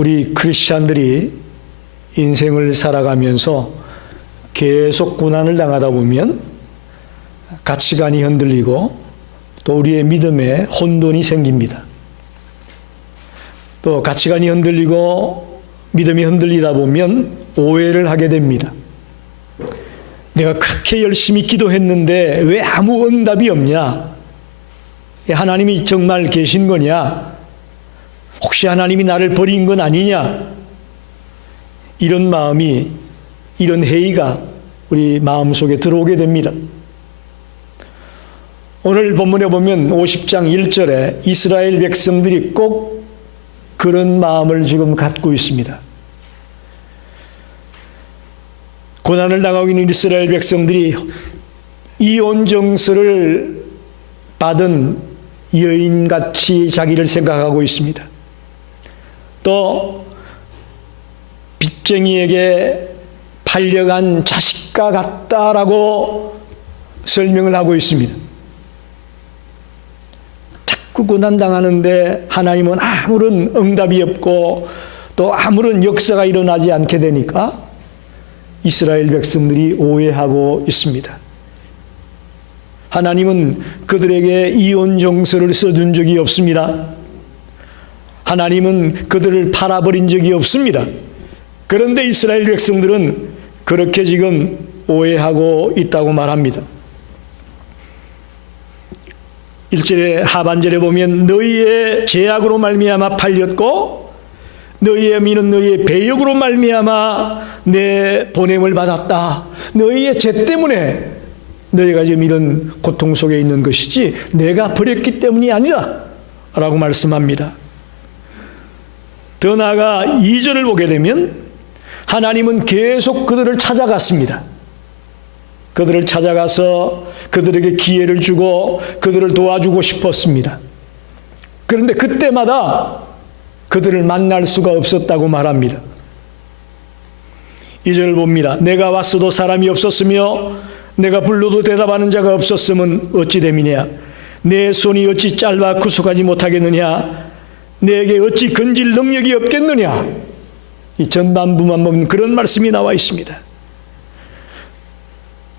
우리 크리스찬들이 인생을 살아가면서 계속 고난을 당하다 보면 가치관이 흔들리고 또 우리의 믿음에 혼돈이 생깁니다. 또 가치관이 흔들리고 믿음이 흔들리다 보면 오해를 하게 됩니다. 내가 그렇게 열심히 기도했는데 왜 아무 응답이 없냐? 하나님이 정말 계신 거냐? 혹시 하나님이 나를 버린 건 아니냐? 이런 마음이, 이런 회의가 우리 마음속에 들어오게 됩니다. 오늘 본문에 보면 50장 1절에 이스라엘 백성들이 꼭 그런 마음을 지금 갖고 있습니다. 고난을 당하고 있는 이스라엘 백성들이 이혼 정서를 받은 여인같이 자기를 생각하고 있습니다. 또 빚쟁이에게 팔려간 자식과 같다라고 설명을 하고 있습니다. 자꾸 고난당하는데 하나님은 아무런 응답이 없고 또 아무런 역사가 일어나지 않게 되니까 이스라엘 백성들이 오해하고 있습니다. 하나님은 그들에게 이혼 정서를 써준 적이 없습니다. 하나님은 그들을 팔아버린 적이 없습니다. 그런데 이스라엘 백성들은 그렇게 지금 오해하고 있다고 말합니다. 1절에 하반절에 보면 너희의 죄악으로 말미암아 팔렸고 너희의 미는 너희의 배역으로 말미암아 내 보냄을 받았다. 너희의 죄 때문에 너희가 지금 이런 고통 속에 있는 것이지 내가 버렸기 때문이 아니라 라고 말씀합니다. 더 나아가 2절을 보게 되면 하나님은 계속 그들을 찾아갔습니다. 그들을 찾아가서 그들에게 기회를 주고 그들을 도와주고 싶었습니다. 그런데 그때마다 그들을 만날 수가 없었다고 말합니다. 2절을 봅니다. 내가 왔어도 사람이 없었으며 내가 불러도 대답하는 자가 없었으면 어찌 됨이냐? 내 손이 어찌 짧아 구속하지 못하겠느냐? 내게 어찌 건질 능력이 없겠느냐? 이 전반부만 보면 그런 말씀이 나와 있습니다.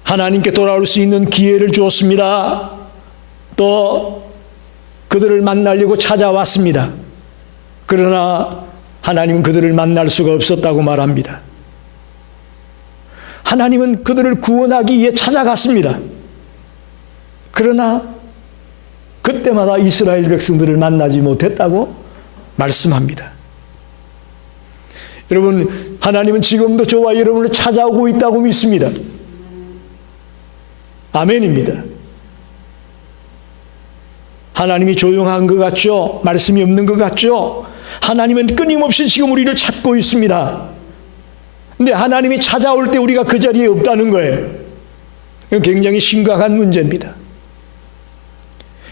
하나님께 돌아올 수 있는 기회를 주었습니다. 또 그들을 만나려고 찾아왔습니다. 그러나 하나님은 그들을 만날 수가 없었다고 말합니다. 하나님은 그들을 구원하기 위해 찾아갔습니다. 그러나 그때마다 이스라엘 백성들을 만나지 못했다고 말씀합니다. 여러분, 하나님은 지금도 저와 여러분을 찾아오고 있다고 믿습니다. 아멘입니다. 하나님이 조용한 것 같죠? 말씀이 없는 것 같죠? 하나님은 끊임없이 지금 우리를 찾고 있습니다. 근데 하나님이 찾아올 때 우리가 그 자리에 없다는 거예요. 이건 굉장히 심각한 문제입니다.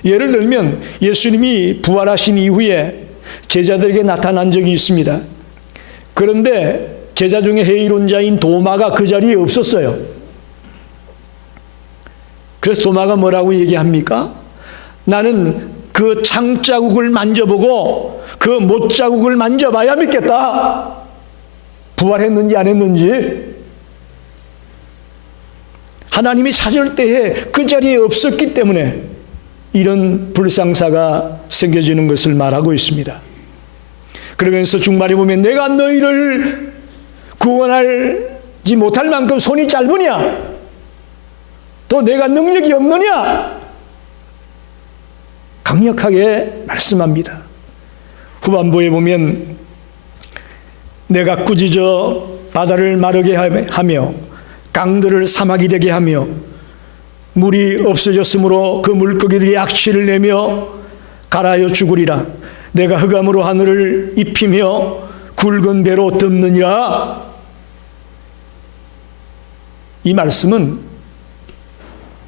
예를 들면 예수님이 부활하신 이후에 제자들에게 나타난 적이 있습니다. 그런데 제자 중에 회의론자인 도마가 그 자리에 없었어요. 그래서 도마가 뭐라고 얘기합니까? 나는 그 창자국을 만져보고 그 못자국을 만져봐야 믿겠다. 부활했는지 안 했는지. 하나님이 찾을 때에 그 자리에 없었기 때문에 이런 불상사가 생겨지는 것을 말하고 있습니다. 그러면서 중반에 보면 내가 너희를 구원하지 못할 만큼 손이 짧으냐? 또 내가 능력이 없느냐? 강력하게 말씀합니다. 후반부에 보면 내가 꾸짖어 바다를 마르게 하며 강들을 사막이 되게 하며 물이 없어졌으므로 그 물고기들이 악취를 내며 갈아여 죽으리라. 내가 흑암으로 하늘을 입히며 굵은 배로 덮느니라. 이 말씀은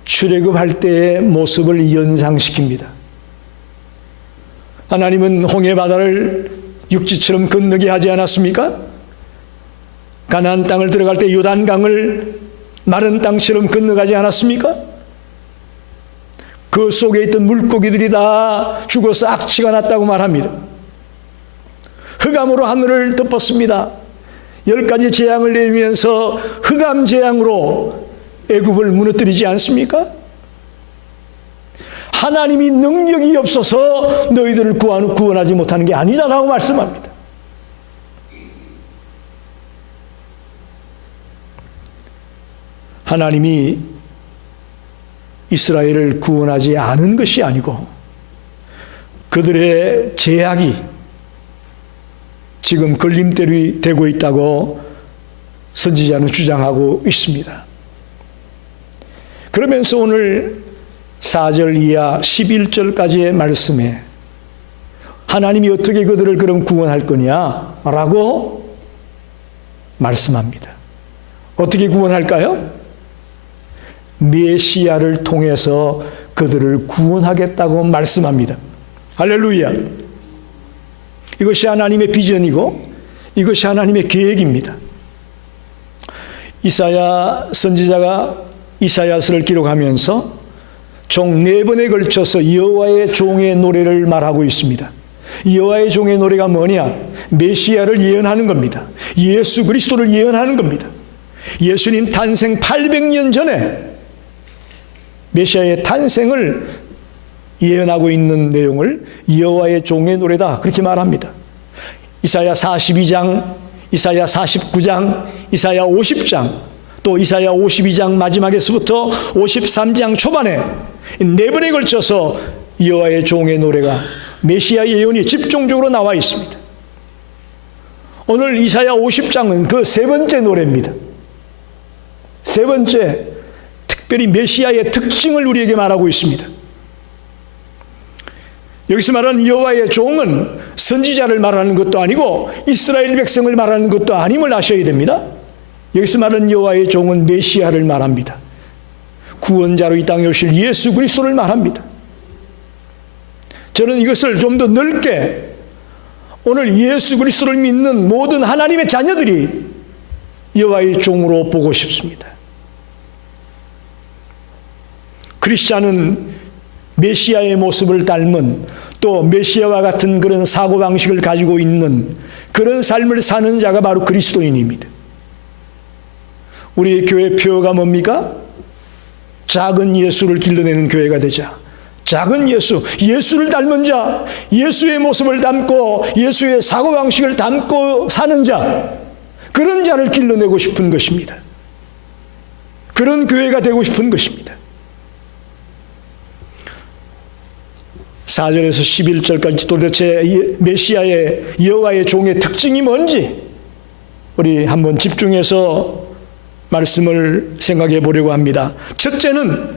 출애굽할 때의 모습을 연상시킵니다. 하나님은 홍해 바다를 육지처럼 건너게 하지 않았습니까? 가나안 땅을 들어갈 때 요단강을 마른 땅처럼 건너가지 않았습니까? 그 속에 있던 물고기들이 다 죽어서 악취가 났다고 말합니다. 흑암으로 하늘을 덮었습니다. 10가지 재앙을 내리면서 흑암 재앙으로 애굽을 무너뜨리지 않습니까? 하나님이 능력이 없어서 너희들을 구원하지 못하는 게 아니다라고 말씀합니다. 하나님이 이스라엘을 구원하지 않은 것이 아니고 그들의 죄악이 지금 걸림돌이 되고 있다고 선지자는 주장하고 있습니다. 그러면서 오늘 4절 이하 11절까지의 말씀에 하나님이 어떻게 그들을 그럼 구원할 거냐라고 말씀합니다. 어떻게 구원할까요? 메시아를 통해서 그들을 구원하겠다고 말씀합니다. 할렐루야. 이것이 하나님의 비전이고 이것이 하나님의 계획입니다. 이사야 선지자가 이사야서를 기록하면서 총 4번에 걸쳐서 여호와의 종의 노래를 말하고 있습니다. 여호와의 종의 노래가 뭐냐? 메시아를 예언하는 겁니다. 예수 그리스도를 예언하는 겁니다. 예수님 탄생 800년 전에 메시아의 탄생을 예언하고 있는 내용을 여호와의 종의 노래다 그렇게 말합니다. 이사야 42장, 이사야 49장, 이사야 50장, 또 이사야 52장 마지막에서부터 53장 초반에 4번에 걸쳐서 여호와의 종의 노래가 메시아 예언이 집중적으로 나와 있습니다. 오늘 이사야 50장은 그 3번째 노래입니다. 3번째, 특별히 메시아의 특징을 우리에게 말하고 있습니다. 여기서 말하는 여호와의 종은 선지자를 말하는 것도 아니고 이스라엘 백성을 말하는 것도 아님을 아셔야 됩니다. 여기서 말하는 여호와의 종은 메시아를 말합니다. 구원자로 이 땅에 오실 예수 그리스도를 말합니다. 저는 이것을 좀 더 넓게 오늘 예수 그리스도를 믿는 모든 하나님의 자녀들이 여호와의 종으로 보고 싶습니다. 크리스찬은 메시아의 모습을 닮은 또 메시아와 같은 그런 사고방식을 가지고 있는 그런 삶을 사는 자가 바로 그리스도인입니다. 우리의 교회 표어가 뭡니까? 작은 예수를 길러내는 교회가 되자. 작은 예수, 예수를 닮은 자, 예수의 모습을 닮고 예수의 사고방식을 닮고 사는 자, 그런 자를 길러내고 싶은 것입니다. 그런 교회가 되고 싶은 것입니다. 4절에서 11절까지 도대체 메시아의 여호와의 종의 특징이 뭔지 우리 한번 집중해서 말씀을 생각해 보려고 합니다. 첫째는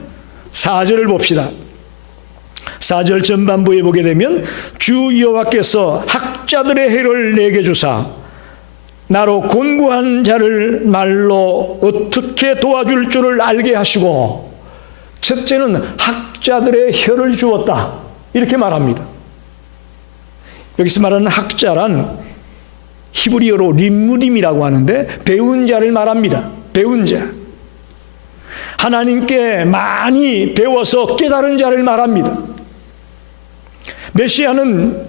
4절을 봅시다. 4절 전반부에 보게 되면 주 여호와께서 학자들의 해를 내게 주사 나로 곤고한 자를 말로 어떻게 도와줄 줄을 알게 하시고, 첫째는 학자들의 혀를 주었다 이렇게 말합니다. 여기서 말하는 학자란 히브리어로 림무림이라고 하는데 배운 자를 말합니다. 배운 자. 하나님께 많이 배워서 깨달은 자를 말합니다. 메시아는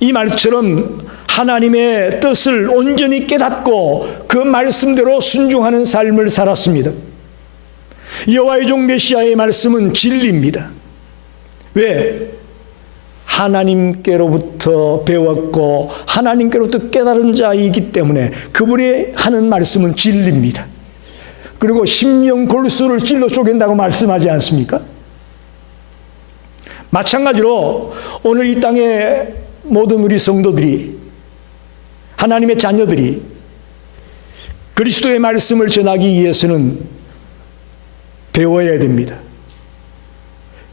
이 말처럼 하나님의 뜻을 온전히 깨닫고 그 말씀대로 순종하는 삶을 살았습니다. 여호와의 종 메시아의 말씀은 진리입니다. 왜? 하나님께로부터 배웠고 하나님께로부터 깨달은 자이기 때문에 그분이 하는 말씀은 진리입니다. 그리고 심령 골수를 찔러 쪼갠다고 말씀하지 않습니까? 마찬가지로 오늘 이 땅의 모든 우리 성도들이, 하나님의 자녀들이 그리스도의 말씀을 전하기 위해서는 배워야 됩니다.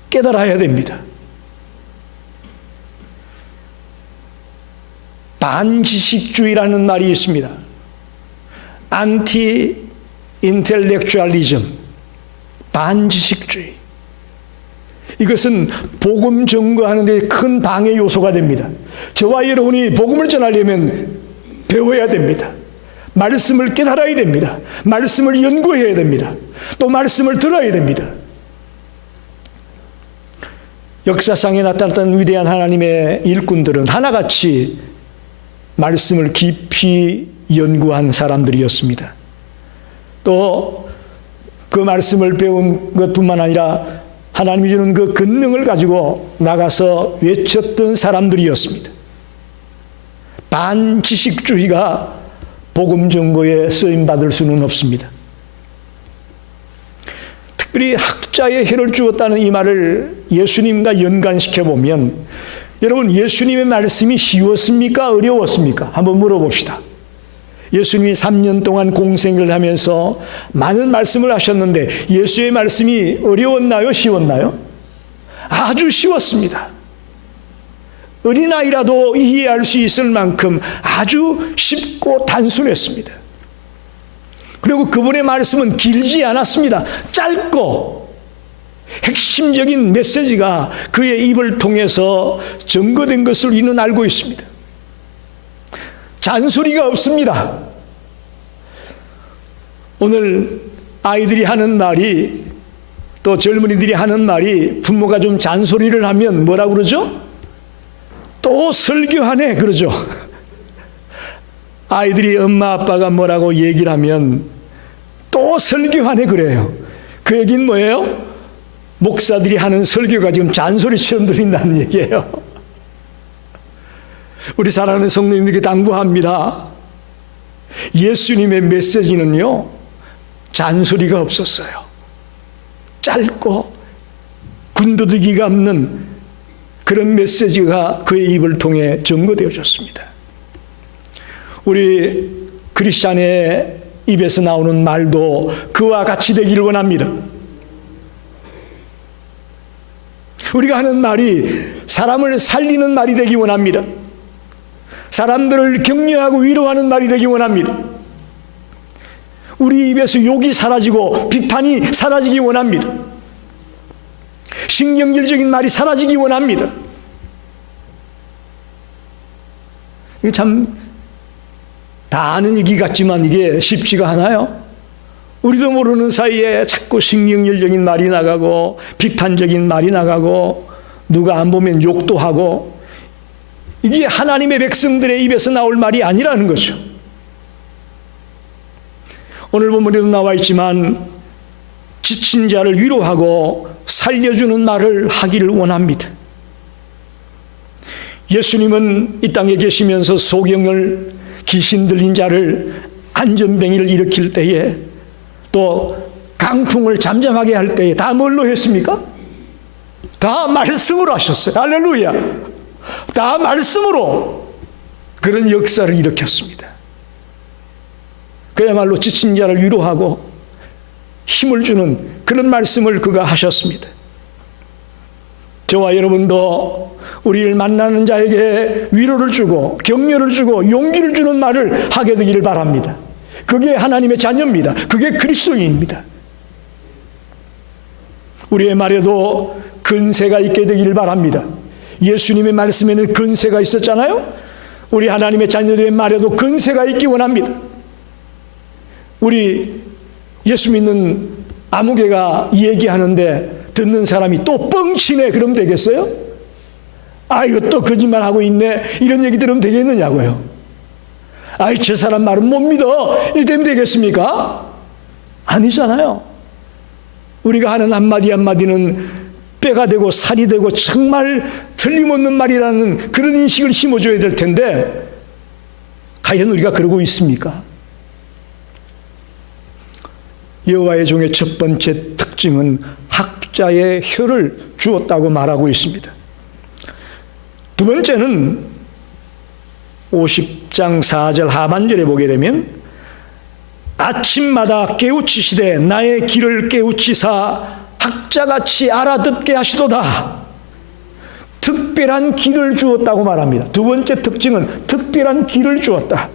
깨달아야 됩니다. 반지식주의라는 말이 있습니다. 안티 인텔렉츄얼리즘, 반지식주의. 이것은 복음 전거하는 데 큰 방해 요소가 됩니다. 저와 여러분이 복음을 전하려면 배워야 됩니다. 말씀을 깨달아야 됩니다. 말씀을 연구해야 됩니다. 또 말씀을 들어야 됩니다. 역사상에 나타났던 위대한 하나님의 일꾼들은 하나같이 말씀을 깊이 연구한 사람들이었습니다. 또 그 말씀을 배운 것뿐만 아니라 하나님이 주는 그 권능을 가지고 나가서 외쳤던 사람들이었습니다. 반지식주의가 복음 전거에 쓰임받을 수는 없습니다. 특별히 학자의 혀를 주었다는 이 말을 예수님과 연관시켜 보면, 여러분, 예수님의 말씀이 쉬웠습니까? 어려웠습니까? 한번 물어봅시다. 예수님이 3년 동안 공생을 하면서 많은 말씀을 하셨는데 예수의 말씀이 어려웠나요? 쉬웠나요? 아주 쉬웠습니다. 어린아이라도 이해할 수 있을 만큼 아주 쉽고 단순했습니다. 그리고 그분의 말씀은 길지 않았습니다. 짧고 핵심적인 메시지가 그의 입을 통해서 증거된 것을 우리는 알고 있습니다. 잔소리가 없습니다. 오늘 아이들이 하는 말이, 또 젊은이들이 하는 말이, 부모가 좀 잔소리를 하면 뭐라고 그러죠? 또 설교하네 그러죠. 아이들이 엄마 아빠가 뭐라고 얘기를 하면 또 설교하네 그래요. 그 얘기는 뭐예요? 목사들이 하는 설교가 지금 잔소리처럼 들린다는 얘기예요. 우리 사랑하는 성도님들께 당부합니다. 예수님의 메시지는요, 잔소리가 없었어요. 짧고 군더더기가 없는 그런 메시지가 그의 입을 통해 증거되어졌습니다. 우리 크리스찬의 입에서 나오는 말도 그와 같이 되기를 원합니다. 우리가 하는 말이 사람을 살리는 말이 되기 원합니다. 사람들을 격려하고 위로하는 말이 되기 원합니다. 우리 입에서 욕이 사라지고 비판이 사라지기 원합니다. 신경질적인 말이 사라지기 원합니다. 이게 참 다 아는 얘기 같지만 이게 쉽지가 않아요. 우리도 모르는 사이에 자꾸 신경질적인 말이 나가고 비판적인 말이 나가고 누가 안 보면 욕도 하고, 이게 하나님의 백성들의 입에서 나올 말이 아니라는 거죠. 오늘 본문에도 나와 있지만 지친 자를 위로하고 살려주는 말을 하기를 원합니다. 예수님은 이 땅에 계시면서 소경을, 귀신 들린 자를, 안전뱅이를 일으킬 때에, 또 강풍을 잠잠하게 할 때에 다 뭘로 했습니까? 다 말씀으로 하셨어요. 할렐루야. 다 말씀으로 그런 역사를 일으켰습니다. 그야말로 지친 자를 위로하고 힘을 주는 그런 말씀을 그가 하셨습니다. 저와 여러분도 우리를 만나는 자에게 위로를 주고 격려를 주고 용기를 주는 말을 하게 되기를 바랍니다. 그게 하나님의 자녀입니다. 그게 그리스도인입니다. 우리의 말에도 근세가 있게 되기를 바랍니다. 예수님의 말씀에는 근세가 있었잖아요. 우리 하나님의 자녀들의 말에도 근세가 있기 원합니다. 우리 예수 믿는 아무개가 얘기하는데 듣는 사람이 또 뻥치네 그러면 되겠어요? 아, 이거 또 거짓말하고 있네 이런 얘기 들으면 되겠느냐고요. 아이, 저 사람 말은 못 믿어 이러면 되겠습니까? 아니잖아요. 우리가 하는 한마디 한마디는 뼈가 되고 살이 되고 정말 틀림없는 말이라는 그런 인식을 심어줘야 될 텐데 과연 우리가 그러고 있습니까? 여호와의 종의 첫 번째 특징은 학자의 혀를 주었다고 말하고 있습니다. 두 번째는 50장 4절 하반절에 보게 되면 아침마다 깨우치시되 나의 길을 깨우치사 학자같이 알아듣게 하시도다. 특별한 길을 주었다고 말합니다. 두 번째 특징은 특별한 길을 주었다.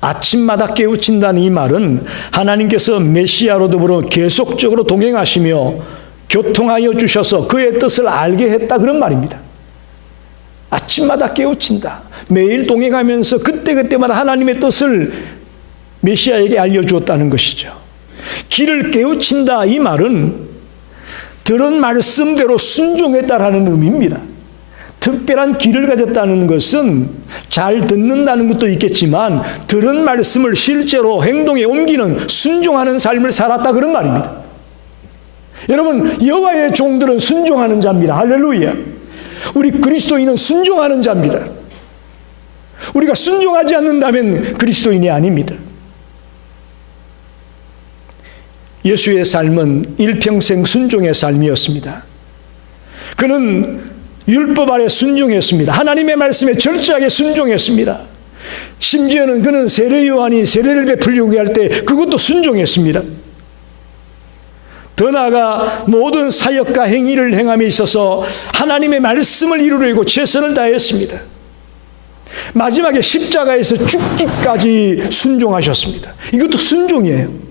아침마다 깨우친다는 이 말은 하나님께서 메시아로 더불어 계속적으로 동행하시며 교통하여 주셔서 그의 뜻을 알게 했다, 그런 말입니다. 아침마다 깨우친다. 매일 동행하면서 그때그때마다 하나님의 뜻을 메시아에게 알려주었다는 것이죠. 길을 깨우친다, 이 말은 들은 말씀대로 순종했다라는 의미입니다. 특별한 귀를 가졌다는 것은 잘 듣는다는 것도 있겠지만 들은 말씀을 실제로 행동에 옮기는 순종하는 삶을 살았다 그런 말입니다. 여러분, 여호와의 종들은 순종하는 자입니다. 할렐루야. 우리 그리스도인은 순종하는 자입니다. 우리가 순종하지 않는다면 그리스도인이 아닙니다. 예수의 삶은 일평생 순종의 삶이었습니다. 그는 율법 아래 순종했습니다. 하나님의 말씀에 철저하게 순종했습니다. 심지어는 그는 세례 요한이 세례를 베풀려고 할 때 그것도 순종했습니다. 더 나아가 모든 사역과 행위를 행함에 있어서 하나님의 말씀을 이루려고 최선을 다했습니다. 마지막에 십자가에서 죽기까지 순종하셨습니다. 이것도 순종이에요.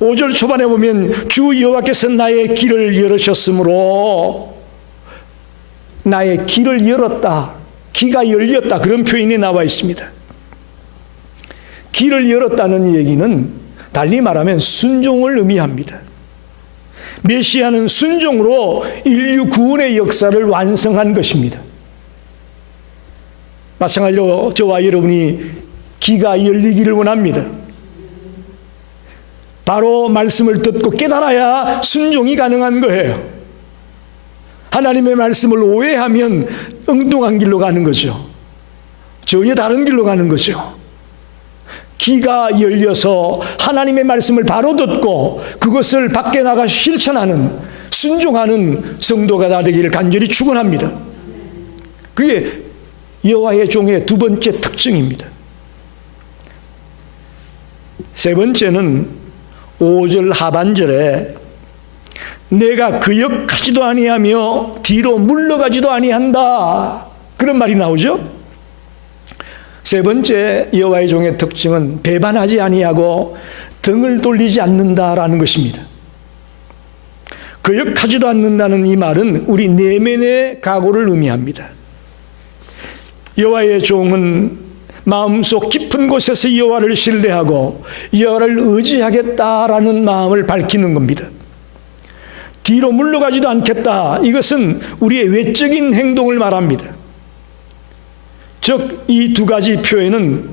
5절 초반에 보면 주 여호와께서 나의 길을 열으셨으므로, 나의 길을 열었다, 기가 열렸다, 그런 표현이 나와 있습니다. 길을 열었다는 얘기는 달리 말하면 순종을 의미합니다. 메시아는 순종으로 인류 구원의 역사를 완성한 것입니다. 마찬가지로 저와 여러분이 기가 열리기를 원합니다. 바로 말씀을 듣고 깨달아야 순종이 가능한 거예요. 하나님의 말씀을 오해하면 엉뚱한 길로 가는 거죠. 전혀 다른 길로 가는 거죠. 귀가 열려서 하나님의 말씀을 바로 듣고 그것을 밖에 나가 실천하는, 순종하는 성도가 다 되기를 간절히 축원합니다. 그게 여호와의 종의 두 번째 특징입니다. 세 번째는 5절 하반절에 내가 거역하지도 아니하며 뒤로 물러가지도 아니한다, 그런 말이 나오죠. 세 번째 여호와의 종의 특징은 배반하지 아니하고 등을 돌리지 않는다라는 것입니다. 거역하지도 않는다는 이 말은 우리 내면의 각오를 의미합니다. 여호와의 종은 마음속 깊은 곳에서 여호와를 신뢰하고 여호와를 의지하겠다라는 마음을 밝히는 겁니다. 뒤로 물러가지도 않겠다, 이것은 우리의 외적인 행동을 말합니다. 즉, 이 두 가지 표현은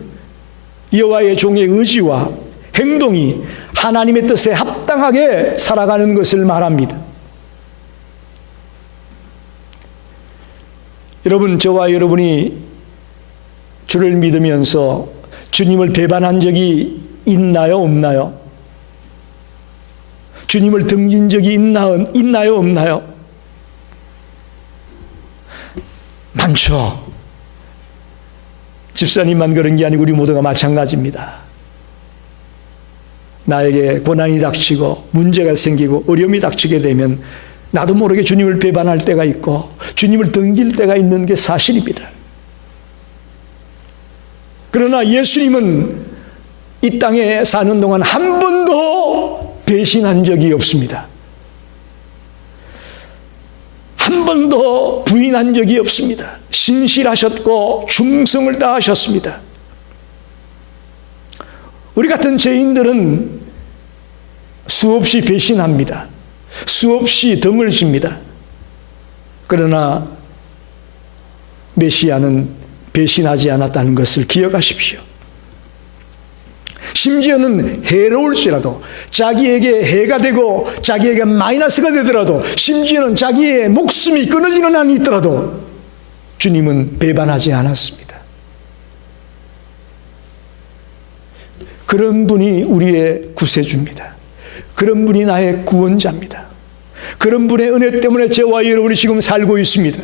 여호와의 종의 의지와 행동이 하나님의 뜻에 합당하게 살아가는 것을 말합니다. 여러분, 저와 여러분이 주를 믿으면서 주님을 배반한 적이 있나요, 없나요? 주님을 등진 적이 있나요, 없나요? 많죠. 집사님만 그런 게 아니고 우리 모두가 마찬가지입니다. 나에게 고난이 닥치고 문제가 생기고 어려움이 닥치게 되면 나도 모르게 주님을 배반할 때가 있고 주님을 등질 때가 있는 게 사실입니다. 그러나 예수님은 이 땅에 사는 동안 한 번도 배신한 적이 없습니다. 한 번도 부인한 적이 없습니다. 신실하셨고 충성을 다하셨습니다. 우리 같은 죄인들은 수없이 배신합니다. 수없이 등을 집니다. 그러나 메시아는 배신하지 않았다는 것을 기억하십시오. 심지어는 해로울지라도, 자기에게 해가 되고 자기에게 마이너스가 되더라도, 심지어는 자기의 목숨이 끊어지는 한이 있더라도 주님은 배반하지 않았습니다. 그런 분이 우리의 구세주입니다. 그런 분이 나의 구원자입니다. 그런 분의 은혜 때문에 저와 여러분이 지금 살고 있습니다.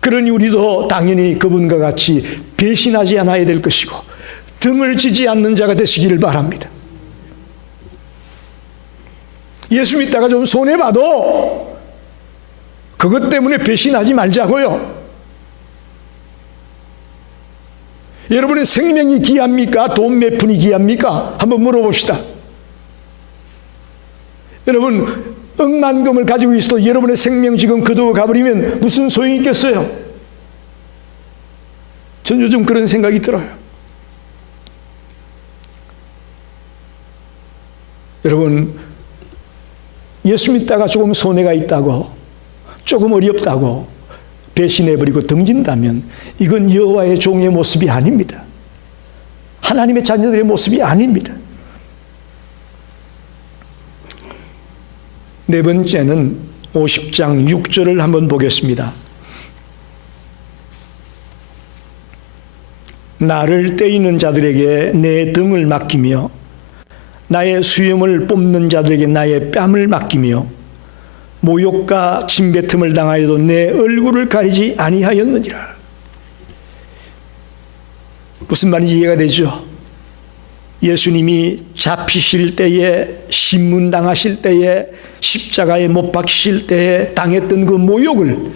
그러니 우리도 당연히 그분과 같이 배신하지 않아야 될 것이고 등을 지지 않는 자가 되시기를 바랍니다. 예수 믿다가 좀 손해봐도 그것 때문에 배신하지 말자고요. 여러분의 생명이 귀합니까? 돈 몇 푼이 귀합니까? 한번 물어봅시다. 여러분, 억만금을 가지고 있어도 여러분의 생명 지금 거두어 가버리면 무슨 소용이 있겠어요? 전 요즘 그런 생각이 들어요. 여러분, 예수 믿다가 조금 손해가 있다고 조금 어렵다고 배신해버리고 덤진다면 이건 여호와의 종의 모습이 아닙니다. 하나님의 자녀들의 모습이 아닙니다. 네 번째는 50장 6절을 한번 보겠습니다. 나를 떼이는 자들에게 내 등을 맡기며 나의 수염을 뽑는 자들에게 나의 뺨을 맡기며 모욕과 침뱉음을 당하여도 내 얼굴을 가리지 아니하였느니라. 무슨 말인지 이해가 되죠? 예수님이 잡히실 때에, 신문당하실 때에, 십자가에 못 박히실 때에 당했던 그 모욕을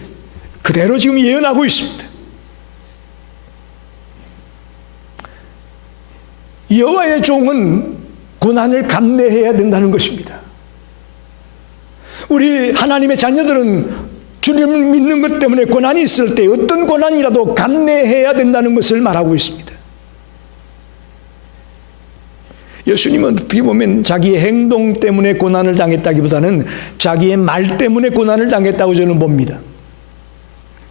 그대로 지금 예언하고 있습니다. 여호와의 종은 고난을 감내해야 된다는 것입니다. 우리 하나님의 자녀들은 주님을 믿는 것 때문에 고난이 있을 때 어떤 고난이라도 감내해야 된다는 것을 말하고 있습니다. 예수님은 어떻게 보면 자기의 행동 때문에 고난을 당했다기보다는 자기의 말 때문에 고난을 당했다고 저는 봅니다.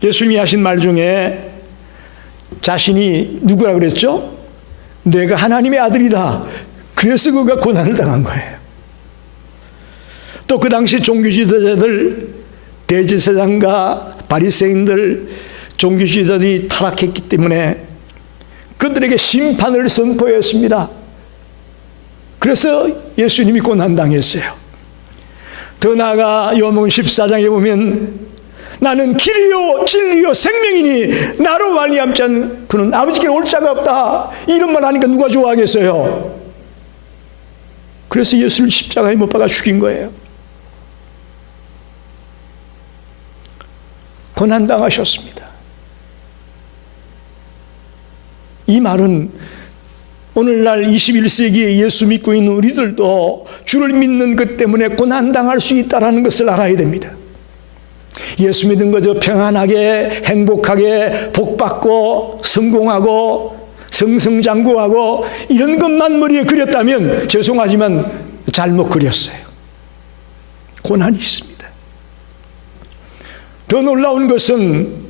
예수님이 하신 말 중에 자신이 누구라 그랬죠? 내가 하나님의 아들이다. 그래서 그가 고난을 당한 거예요. 또 그 당시 종교 지도자들, 대제사장과 바리새인들, 종교 지도자들이 타락했기 때문에 그들에게 심판을 선포했습니다. 그래서 예수님이 고난당했어요. 더 나아가 요한복음 14장에 보면 나는 길이요 진리요 생명이니 나로 말미암지 않는 그는 아버지께 올 자가 없다. 이런 말 하니까 누가 좋아하겠어요? 그래서 예수를 십자가에 못 박아 죽인 거예요. 고난당하셨습니다. 이 말은 오늘날 21세기에 예수 믿고 있는 우리들도 주를 믿는 것 때문에 고난당할 수 있다는 것을 알아야 됩니다. 예수 믿은 거저 평안하게 행복하게 복받고 성공하고 승승장구하고 이런 것만 머리에 그렸다면 죄송하지만 잘못 그렸어요. 고난이 있습니다. 더 놀라운 것은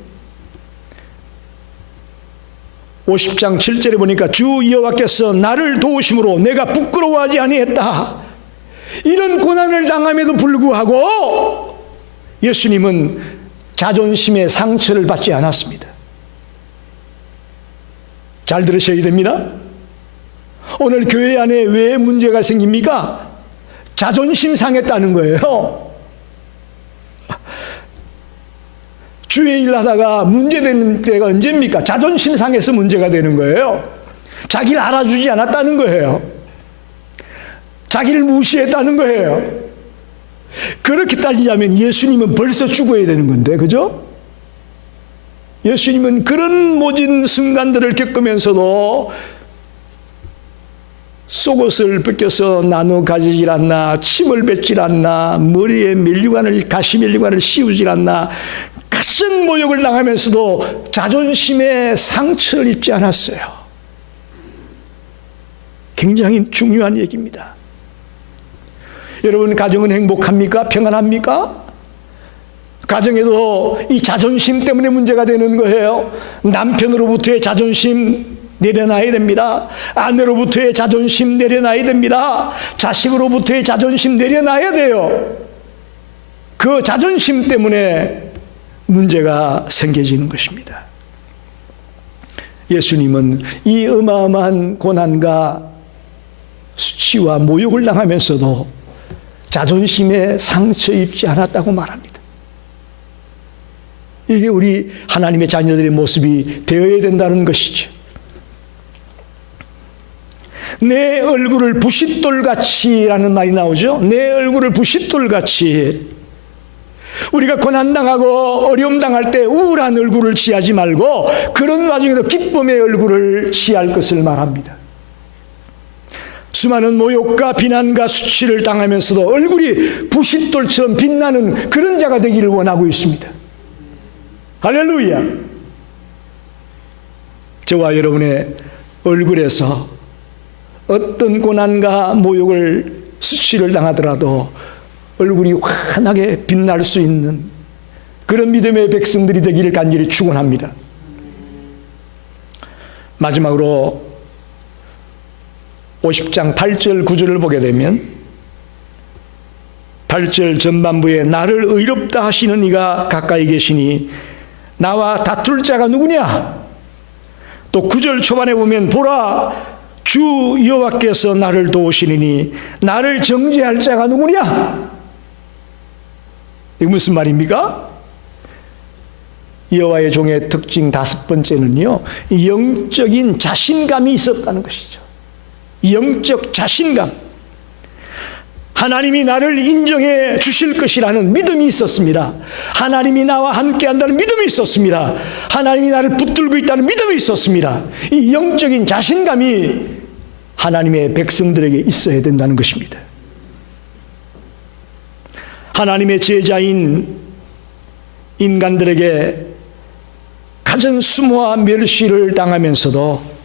50장 7절에 보니까 주 여호와께서 나를 도우심으로 내가 부끄러워하지 아니했다. 이런 고난을 당함에도 불구하고 예수님은 자존심의 상처를 받지 않았습니다. 잘 들으셔야 됩니다. 오늘 교회 안에 왜 문제가 생깁니까? 자존심 상했다는 거예요. 주의 일 하다가 문제되는 때가 언제입니까? 자존심 상해서 문제가 되는 거예요. 자기를 알아주지 않았다는 거예요. 자기를 무시했다는 거예요. 그렇게 따지자면 예수님은 벌써 죽어야 되는 건데, 그죠? 예수님은 그런 모진 순간들을 겪으면서도 속옷을 벗겨서 나눠 가지질 않나, 침을 뱉질 않나, 머리에 가시 면류관을 씌우질 않나, 큰 모욕을 당하면서도 자존심에 상처를 입지 않았어요. 굉장히 중요한 얘기입니다. 여러분, 가정은 행복합니까? 평안합니까? 가정에도 이 자존심 때문에 문제가 되는 거예요. 남편으로부터의 자존심 내려놔야 됩니다. 아내로부터의 자존심 내려놔야 됩니다. 자식으로부터의 자존심 내려놔야 돼요. 그 자존심 때문에 문제가 생겨지는 것입니다. 예수님은 이 어마어마한 고난과 수치와 모욕을 당하면서도 자존심에 상처 입지 않았다고 말합니다. 이게 우리 하나님의 자녀들의 모습이 되어야 된다는 것이죠. 내 얼굴을 부싯돌같이라는 말이 나오죠. 내 얼굴을 부싯돌같이. 우리가 고난당하고 어려움당할 때 우울한 얼굴을 취하지 말고 그런 와중에도 기쁨의 얼굴을 취할 것을 말합니다. 수많은 모욕과 비난과 수치를 당하면서도 얼굴이 부싯돌처럼 빛나는 그런 자가 되기를 원하고 있습니다. 할렐루야. 저와 여러분의 얼굴에서 어떤 고난과 모욕을 수치를 당하더라도 얼굴이 환하게 빛날 수 있는 그런 믿음의 백성들이 되기를 간절히 축원합니다. 마지막으로 50장 8절 9절을 보게 되면 8절 전반부에 나를 의롭다 하시는 이가 가까이 계시니 나와 다툴 자가 누구냐? 또 9절 초반에 보면 보라 주 여호와께서 나를 도우시리니 나를 정죄할 자가 누구냐? 이게 무슨 말입니까? 여호와의 종의 특징 5번째는요, 영적인 자신감이 있었다는 것이죠. 영적 자신감. 하나님이 나를 인정해 주실 것이라는 믿음이 있었습니다. 하나님이 나와 함께한다는 믿음이 있었습니다. 하나님이 나를 붙들고 있다는 믿음이 있었습니다. 이 영적인 자신감이 하나님의 백성들에게 있어야 된다는 것입니다. 하나님의 제자인 인간들에게 가진 수모와 멸시를 당하면서도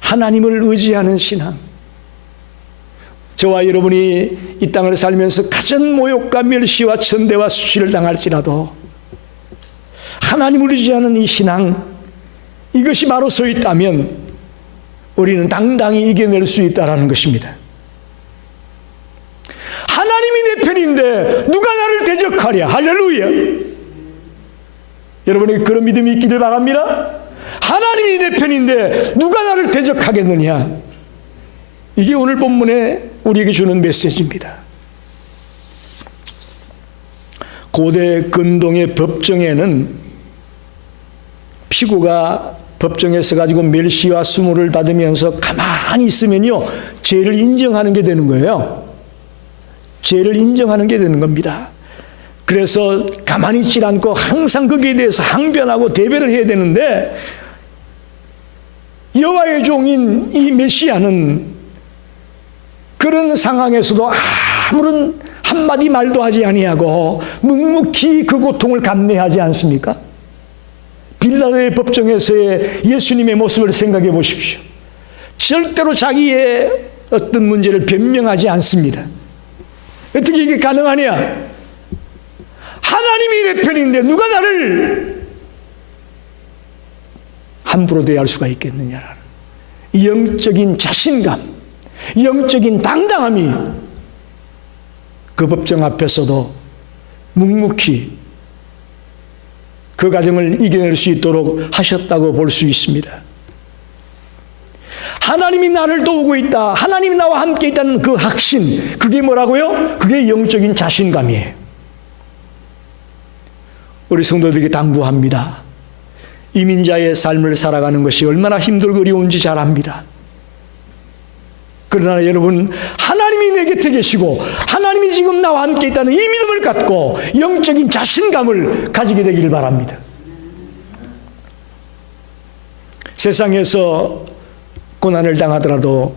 하나님을 의지하는 신앙, 저와 여러분이 이 땅을 살면서 가진 모욕과 멸시와 천대와 수치를 당할지라도 하나님을 의지하는 이 신앙, 이것이 바로 서 있다면 우리는 당당히 이겨낼 수 있다는 것입니다. 하나님이 내 편인데 누가 나를 대적하랴. 할렐루야. 여러분에게 그런 믿음이 있기를 바랍니다. 하나님이 내 편인데 누가 나를 대적하겠느냐. 이게 오늘 본문에 우리에게 주는 메시지입니다. 고대 근동의 법정에는 피고가 법정에 서가지고 멸시와 수모를 받으면서 가만히 있으면요, 죄를 인정하는 게 되는 거예요. 죄를 인정하는 게 되는 겁니다. 그래서 가만히 있지 않고 항상 거기에 대해서 항변하고 대변을 해야 되는데, 여호와의 종인 이 메시아는 그런 상황에서도 아무런 한마디 말도 하지 아니하고 묵묵히 그 고통을 감내하지 않습니까? 빌라도의 법정에서의 예수님의 모습을 생각해 보십시오. 절대로 자기의 어떤 문제를 변명하지 않습니다. 어떻게 이게 가능하냐? 하나님이 내 편인데 누가 나를 함부로 대할 수가 있겠느냐라는 영적인 자신감, 영적인 당당함이 그 법정 앞에서도 묵묵히 그 과정을 이겨낼 수 있도록 하셨다고 볼 수 있습니다. 하나님이 나를 도우고 있다, 하나님이 나와 함께 있다는 그 확신, 그게 뭐라고요? 그게 영적인 자신감이에요. 우리 성도들에게 당부합니다. 이민자의 삶을 살아가는 것이 얼마나 힘들고 어려운지 잘 압니다. 그러나 여러분, 하나님이 내 곁에 계시고 하나님이 지금 나와 함께 있다는 이 믿음을 갖고 영적인 자신감을 가지게 되기를 바랍니다. 세상에서 고난을 당하더라도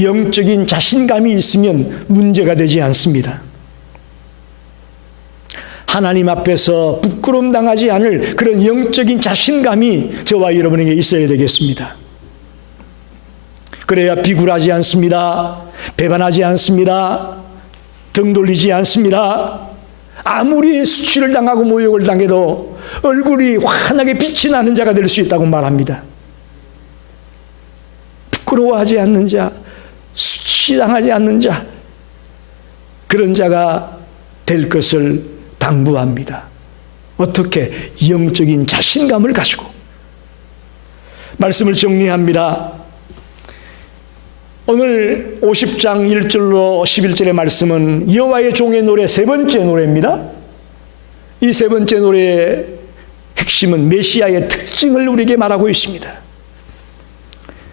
영적인 자신감이 있으면 문제가 되지 않습니다. 하나님 앞에서 부끄러움 당하지 않을 그런 영적인 자신감이 저와 여러분에게 있어야 되겠습니다. 그래야 비굴하지 않습니다. 배반하지 않습니다. 등 돌리지 않습니다. 아무리 수치를 당하고 모욕을 당해도 얼굴이 환하게 빛이 나는 자가 될 수 있다고 말합니다. 부끄러워하지 않는 자, 수치당하지 않는 자, 그런 자가 될 것을 당부합니다. 어떻게? 영적인 자신감을 가지고. 말씀을 정리합니다. 오늘 50장 1절로 11절의 말씀은 여호와의 종의 노래 세 번째 노래입니다. 이 세 번째 노래의 핵심은 메시아의 특징을 우리에게 말하고 있습니다.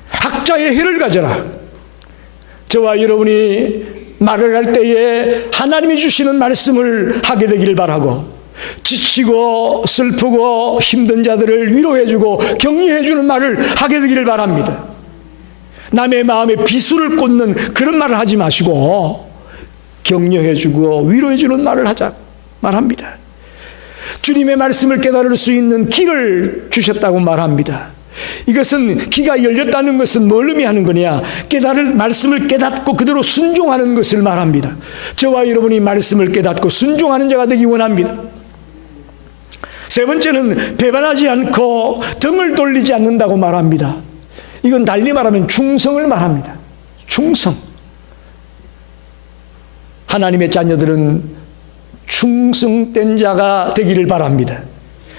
학자의 혀를 가져라. 저와 여러분이 말을 할 때에 하나님이 주시는 말씀을 하게 되기를 바라고, 지치고 슬프고 힘든 자들을 위로해주고 격려해주는 말을 하게 되기를 바랍니다. 남의 마음에 비수를 꽂는 그런 말을 하지 마시고 격려해주고 위로해주는 말을 하자 말합니다. 주님의 말씀을 깨달을 수 있는 길을 주셨다고 말합니다. 이것은 귀가 열렸다는 것은 뭘 의미하는 거냐? 말씀을 깨닫고 그대로 순종하는 것을 말합니다. 저와 여러분이 말씀을 깨닫고 순종하는 자가 되기 원합니다. 세 번째는 배반하지 않고 등을 돌리지 않는다고 말합니다. 이건 달리 말하면 충성을 말합니다. 충성. 하나님의 자녀들은 충성된 자가 되기를 바랍니다.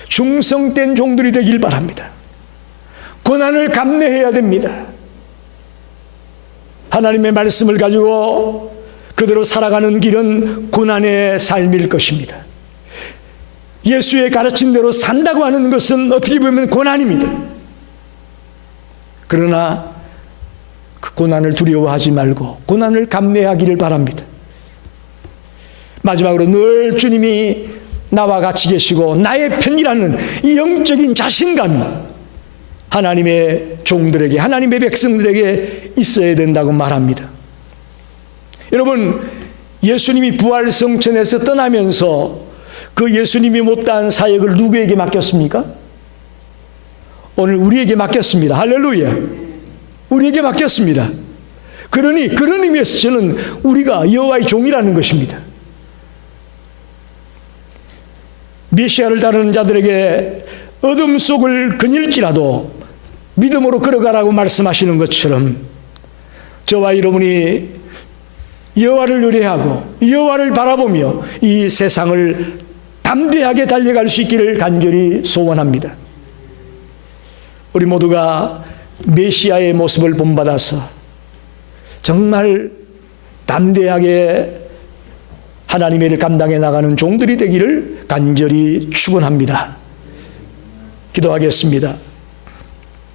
충성된 종들이 되길 바랍니다. 고난을 감내해야 됩니다. 하나님의 말씀을 가지고 그대로 살아가는 길은 고난의 삶일 것입니다. 예수의 가르친 대로 산다고 하는 것은 어떻게 보면 고난입니다. 그러나 그 고난을 두려워하지 말고 고난을 감내하기를 바랍니다. 마지막으로 늘 주님이 나와 같이 계시고 나의 편이라는 이 영적인 자신감이 하나님의 종들에게, 하나님의 백성들에게 있어야 된다고 말합니다. 여러분, 예수님이 부활성천에서 떠나면서 그 예수님이 못다한 사역을 누구에게 맡겼습니까? 오늘 우리에게 맡겼습니다. 할렐루야. 우리에게 맡겼습니다. 그러니 그런 의미에서 저는 우리가 여호와의 종이라는 것입니다. 메시아를 따르는 자들에게 어둠 속을 거닐지라도 믿음으로 걸어가라고 말씀하시는 것처럼 저와 여러분이 여호와를 의뢰하고 여호와를 바라보며 이 세상을 담대하게 달려갈 수 있기를 간절히 소원합니다. 우리 모두가 메시아의 모습을 본받아서 정말 담대하게 하나님의 일을 감당해 나가는 종들이 되기를 간절히 축원합니다. 기도하겠습니다.